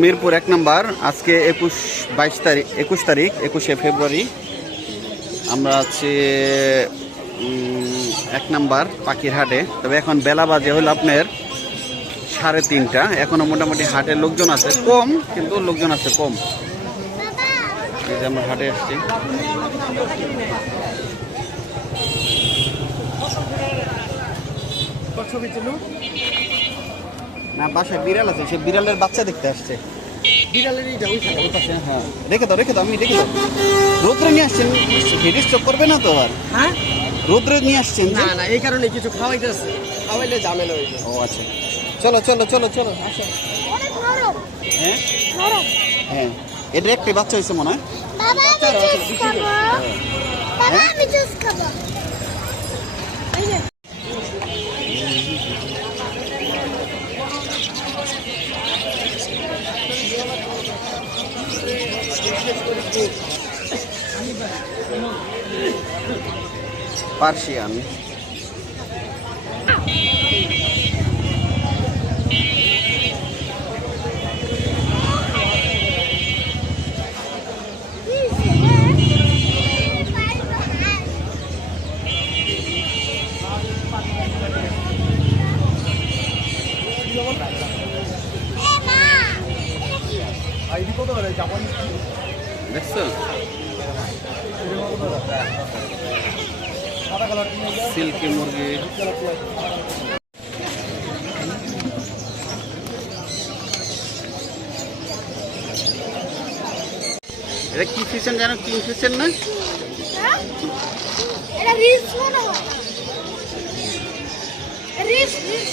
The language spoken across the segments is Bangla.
মিরপুর এক নম্বর, আজকে একুশ বাইশ তারিখ, একুশ তারিখ, একুশে ফেব্রুয়ারি। আমরা আছি এক নাম্বার পাখির হাটে তবে এখন বেলা বাজে হলো আপনার সাড়ে তিনটা। এখনও মোটামুটি হাটে লোকজন আছে কম, কিন্তু লোকজন আছে কম। এই যে আমরা হাটে আসছি। না বাসায় বিড়াল আছে সে বিড়ালের বাচ্চা দেখতে আসছে। বিড়ালের এইটা ওইখানে হ্যাঁ রেখে দাও রেখে দাও আমি রেখে দাও। রৌদ্রে নিয়ে আসছেন ডিস্টার্ব করবে না তো আর? হ্যাঁ? রৌদ্রে নিয়ে আসছেন না না এই কারণে কিছু খাওয়াইতেছে খাওয়াইলে ঝামেলা হয়ে ও আচ্ছা। চলো চলো চলো চলো আসো। হ্যাঁ? হ্যাঁ। এটা একটি বাচ্চা হয়েছে মনে হয়। Tamam mı cüz kabuğu? Tamam mı cüz kabuğu? Parsiyan. Silky মুরগি। এটা কি ফিশন জানো? কিং ফিশন না? এটা রিস মনে হয়। রিস রিস।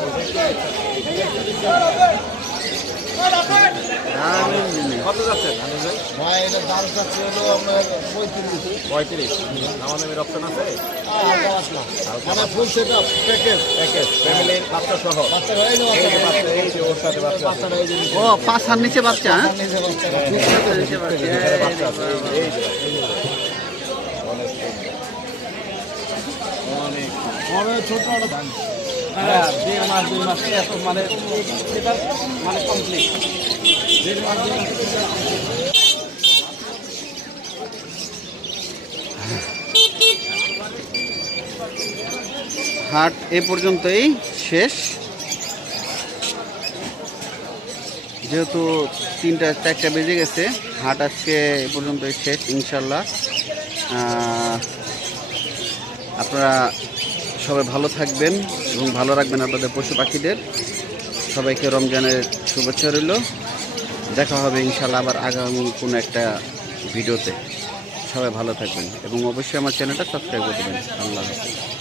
হয়ে যাচ্ছে আচ্ছা। কত আনিস ভাই এটা দাম চাচ্ছে হলো আপনার পঁয়ত্রিশ পঁয়ত্রিশ আমার নামের অপশন আছে মানে full set up package package family বাচ্চা সহ ও নিচে বাচ্চা হ্যাঁ? নিচে। অনেক ছোট হ্যাঁ মানে মানে হাট এ পর্যন্তই শেষ। যেহেতু তিনটা, চারটা বেজে গেছে, হাট আজকে এ পর্যন্তই শেষ, ইনশাল্লাহ। আপনারা সবাই ভালো থাকবেন এবং ভালো রাখবেন আপনাদের পশু পাখিদের। সবাইকে রমজানের শুভেচ্ছা রইল। দেখা হবে ইনশাল্লাহ আবার আগামী কোনো একটা ভিডিওতে। সবাই ভালো থাকবেন এবং অবশ্যই আমার চ্যানেলটা সাবস্ক্রাইব করে দেবেন। আল্লাহ হাফিজ।